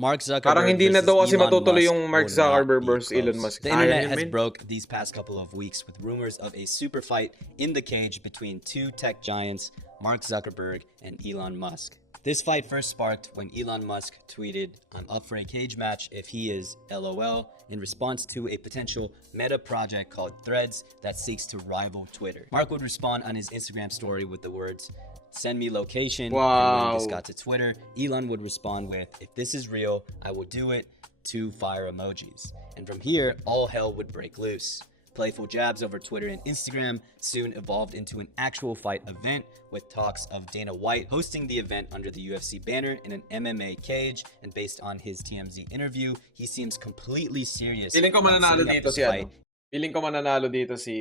Mark Parang Zuckerberg hindi na versus daw kasi Elon matutuloy Musk yung Mark will not Zuckerberg be versus Elon close. Musk. The internet has broke these past couple of weeks with rumors of a super fight in the cage between two tech giants, Mark Zuckerberg and Elon Musk. This fight first sparked when Elon Musk tweeted, "I'm up for a cage match if he is LOL," in response to a potential meta project called Threads that seeks to rival Twitter. Mark would respond on his Instagram story with the words, "Send me location." And when this got to Twitter, Elon would respond with, "If this is real, I will do it," 2 fire emojis. And from here, all hell would break loose. Playful jabs over Twitter and Instagram soon evolved into an actual fight event, with talks of Dana White hosting the event under the UFC banner in an MMA cage. And based on his TMZ interview, he seems completely serious. Feeling ko about mananalo setting up dito this si fight. Feeling ko mananalo dito si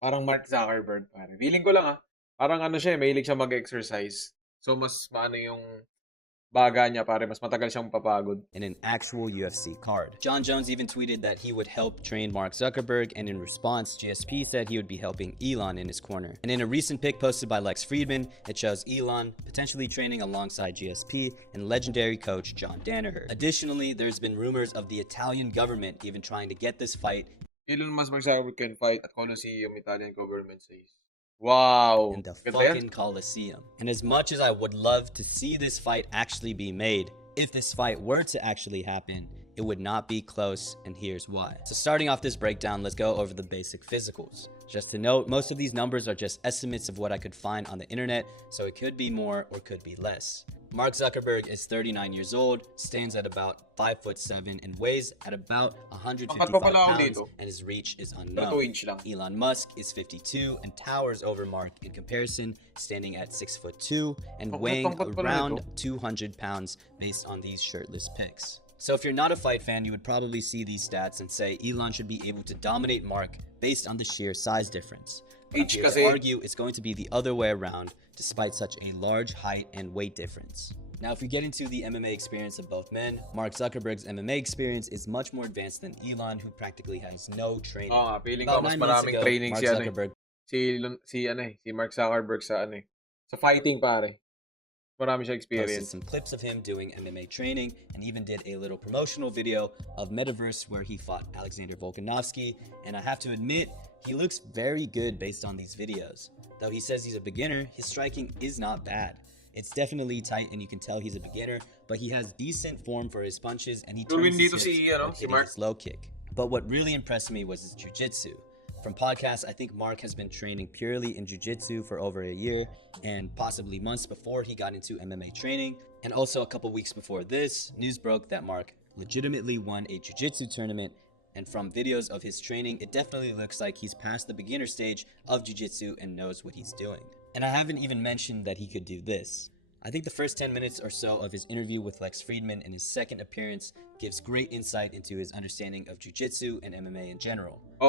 parang Mark Zuckerberg, pare. Feeling ko lang parang ano siya, mahilig siya mag-exercise. So mas maano yung baga niya, pare, mas matagal siyang papagod. In an actual UFC card. John Jones even tweeted that he would help train Mark Zuckerberg, and in response, GSP said he would be helping Elon in his corner. And in a recent pic posted by Lex Friedman, it shows Elon potentially training alongside GSP and legendary coach John Danaher. Additionally, there's been rumors of the Italian government even trying to get this fight. Elon Musk Mark Zuckerberg can fight at Colosseum, Italian government says. Wow. In the fucking Coliseum. And as much as I would love to see this fight actually be made, if this fight were to actually happen, it would not be close, and here's why. So starting off this breakdown, let's go over the basic physicals. Just to note, most of these numbers are just estimates of what I could find on the internet, so it could be more or could be less. Mark Zuckerberg is 39 years old, stands at about 5'7", and weighs at about 155 pounds, and his reach is unknown. Elon Musk is 52 and towers over Mark in comparison, standing at 6'2" and weighing around 200 pounds based on these shirtless pics. So if you're not a fight fan, you would probably see these stats and say Elon should be able to dominate Mark based on the sheer size difference. But I'm here to argue it's going to be the other way around, despite such a large height and weight difference. Now, if we get into the MMA experience of both men, Mark Zuckerberg's MMA experience is much more advanced than Elon, who practically has no training. Feeling ko mas maraming training Mark Zuckerberg si Mark Zuckerberg sa fighting, pare. Marami siya experience. Posted some clips of him doing MMA training and even did a little promotional video of Metaverse where he fought Alexander Volkanovski, and I have to admit, he looks very good based on these videos. Though he says he's a beginner, his striking is not bad. It's definitely tight and you can tell he's a beginner, but he has decent form for his punches and he turns his hips with his low kick. But what really impressed me was his jiu-jitsu. From podcasts, I think Mark has been training purely in jiu-jitsu for over a year and possibly months before he got into MMA training. And also a couple weeks before this, news broke that Mark legitimately won a jiu-jitsu tournament. And from videos of his training, it definitely looks like he's past the beginner stage of jiu-jitsu and knows what he's doing. And I haven't even mentioned that he could do this. I think the first 10 minutes or so of his interview with Lex Friedman in his second appearance gives great insight into his understanding of jiu-jitsu and MMA in general. He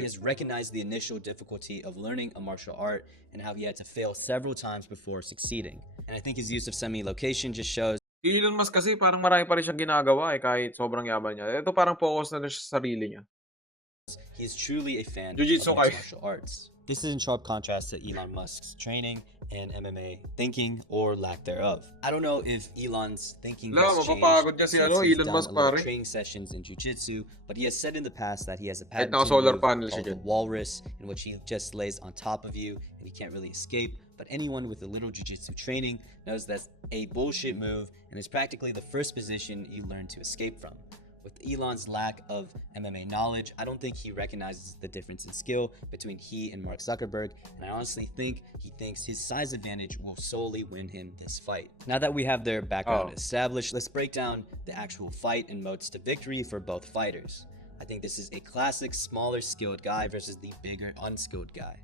has recognized the initial difficulty of learning a martial art and how he had to fail several times before succeeding. And I think his use of semi-location just shows Elon Musk kasi parang marami pa rin siyang ginagawa kahit sobrang yaman niya. Ito parang focus na siya sa sarili niya. He is truly a fan of mixed martial arts. This is in sharp contrast to Elon Musk's training and MMA thinking or lack thereof. I don't know if Elon's thinking has changed since he's done a lot of training sessions in jiu-jitsu, but he has said in the past that he has a patented move called the walrus, in which he just lays on top of you and he can't really escape. But anyone with a little jiu-jitsu training knows that's a bullshit move and is practically the first position you learn to escape from. With Elon's lack of MMA knowledge, I don't think he recognizes the difference in skill between he and Mark Zuckerberg, and I honestly think he thinks his size advantage will solely win him this fight. Now that we have their background established, let's break down the actual fight and modes to victory for both fighters. I think this is a classic smaller skilled guy versus the bigger unskilled guy.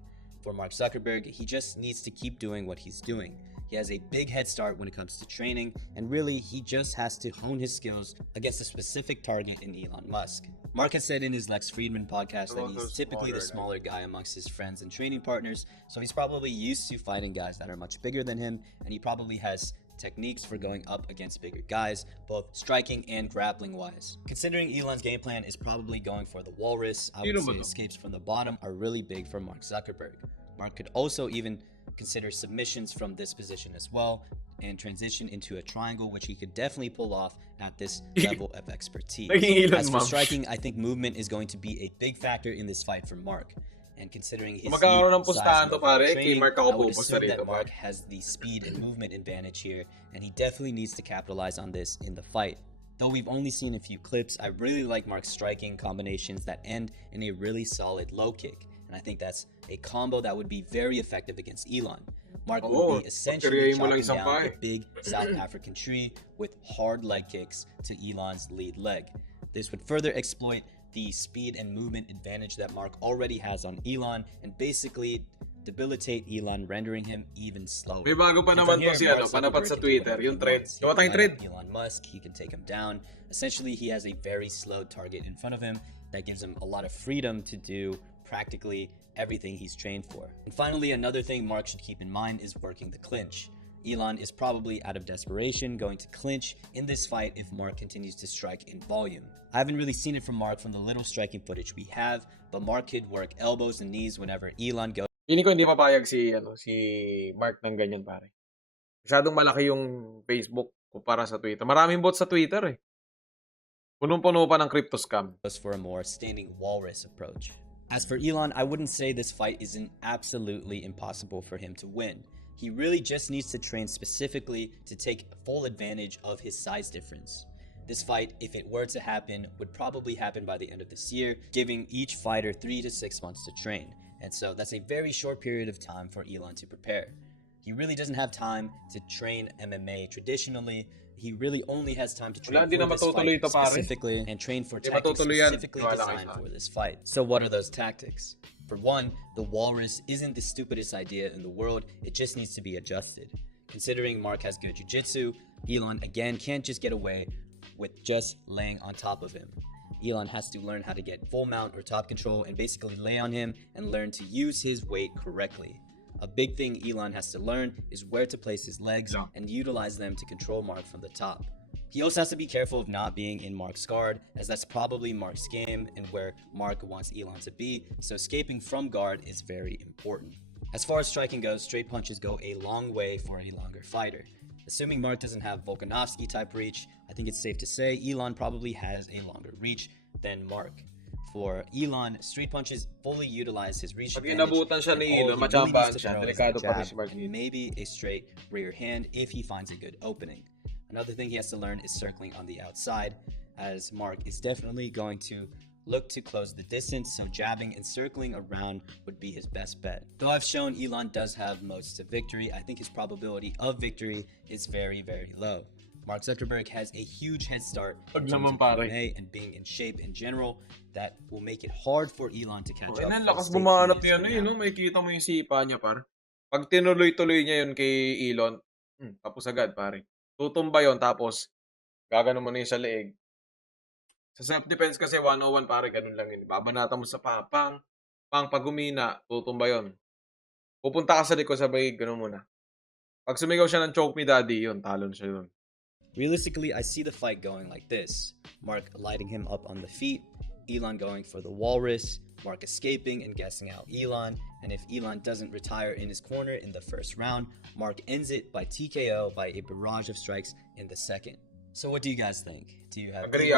For Mark Zuckerberg, he just needs to keep doing what he's doing. He has a big head start when it comes to training, and really, he just has to hone his skills against a specific target in Elon Musk. Mark has said in his Lex Friedman podcast that he's typically the smaller guy amongst his friends and training partners, so he's probably used to fighting guys that are much bigger than him, and he probably has techniques for going up against bigger guys, both striking and grappling wise. Considering Elon's game plan is probably going for the walrus, I would say escapes from the bottom are really big for Mark Zuckerberg. Mark could also even consider submissions from this position as well, and transition into a triangle, which he could definitely pull off at this level of expertise. As for striking, I think movement is going to be a big factor in this fight for Mark. And considering his size and training, I would assume that Mark has the speed and movement advantage here, and he definitely needs to capitalize on this in the fight. Though we've only seen a few clips, I really like Mark's striking combinations that end in a really solid low kick, and I think that's a combo that would be very effective against Elon. Mark would be essentially chopping down a big South African tree with hard leg kicks to Elon's lead leg. This would further exploit the speed and movement advantage that Mark already has on Elon and basically debilitate Elon, rendering him even slower. May bago pa naman to si panapat sa Twitter, yung thread. Gawa tayong thread. Elon Musk, he can take him down. Essentially, he has a very slow target in front of him that gives him a lot of freedom to do practically everything he's trained for. And finally, another thing Mark should keep in mind is working the clinch. Elon is probably out of desperation going to clinch in this fight if Mark continues to strike in volume. I haven't really seen it from Mark from the little striking footage we have, but Mark could work elbows and knees whenever Elon goes. Hindi ko hindi papayag si Mark ng ganyan, pare. Masyadong malaki yung Facebook kumpara sa Twitter. Maraming bots sa Twitter eh. Punong-puno pa ng crypto scam. For a more standing walrus approach. As for Elon, I wouldn't say this fight isn't absolutely impossible for him to win. He really just needs to train specifically to take full advantage of his size difference. This fight, if it were to happen, would probably happen by the end of this year, giving each fighter 3 to 6 months to train. And so that's a very short period of time for Elon to prepare. He really doesn't have time to train MMA traditionally. He really only has time to train for this fight specifically and train for tactics specifically designed for this fight. So what are those tactics? For one, the walrus isn't the stupidest idea in the world, it just needs to be adjusted. Considering Mark has good jiu-jitsu, Elon again can't just get away with just laying on top of him. Elon has to learn how to get full mount or top control and basically lay on him and learn to use his weight correctly. A big thing Elon has to learn is where to place his legs and utilize them to control Mark from the top. He also has to be careful of not being in Mark's guard, as that's probably Mark's game and where Mark wants Elon to be, so escaping from guard is very important. As far as striking goes, straight punches go a long way for a longer fighter. Assuming Mark doesn't have Volkanovski type reach, I think it's safe to say Elon probably has a longer reach than Mark. For Elon, straight punches fully utilize his reach advantage, and maybe a straight rear hand if he finds a good opening. Another thing he has to learn is circling on the outside, as Mark is definitely going to look to close the distance, so jabbing and circling around would be his best bet. Though I've shown Elon does have modes to victory, I think his probability of victory is very, very low. Mark Zuckerberg has a huge head start in terms of MMA and being in shape in general that will make it hard for Elon to catch up. Lakas bumanap yan no? May kita mo yung sipa niya, par. Pag tinuloy-tuloy niya yun kay Elon, tapos agad, pare. Tutumba yun, tapos gagano mo na yung sa leeg. Sa self-defense kasi 101, pare, ganun lang yun. Babanata mo sa pang pag humina, tutumba yun. Pupunta ka sa likod, sabay, ganun muna. Pag sumigaw siya ng choke me daddy, yun, talon siya yun. Realistically, I see the fight going like this. Mark lighting him up on the feet, Elon going for the walrus, Mark escaping and guessing out Elon, and if Elon doesn't retire in his corner in the first round, Mark ends it by TKO by a barrage of strikes in the second. So what do you guys think? Do you have agree.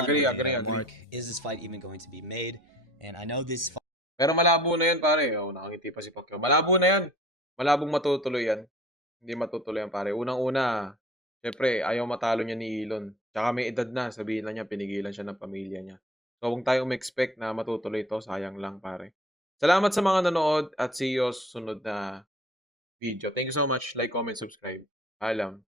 Mark? Is this fight even going to be made? And I know this fight... Pero malabo na yan, pare. Nakangiti pa si Pacquiao. Malabo na yan. Malabong matutuloy yan. Hindi matutuloy yan, pare. Unang-una, syempre, ayaw matalo niya ni Elon. Tsaka may edad na. Sabihin na niya, pinigilan siya ng pamilya niya. So, huwag tayo expect na matutuloy to. Sayang lang, pare. Salamat sa mga nanood at see you sa sunod na video. Thank you so much. Like, comment, subscribe. Alam.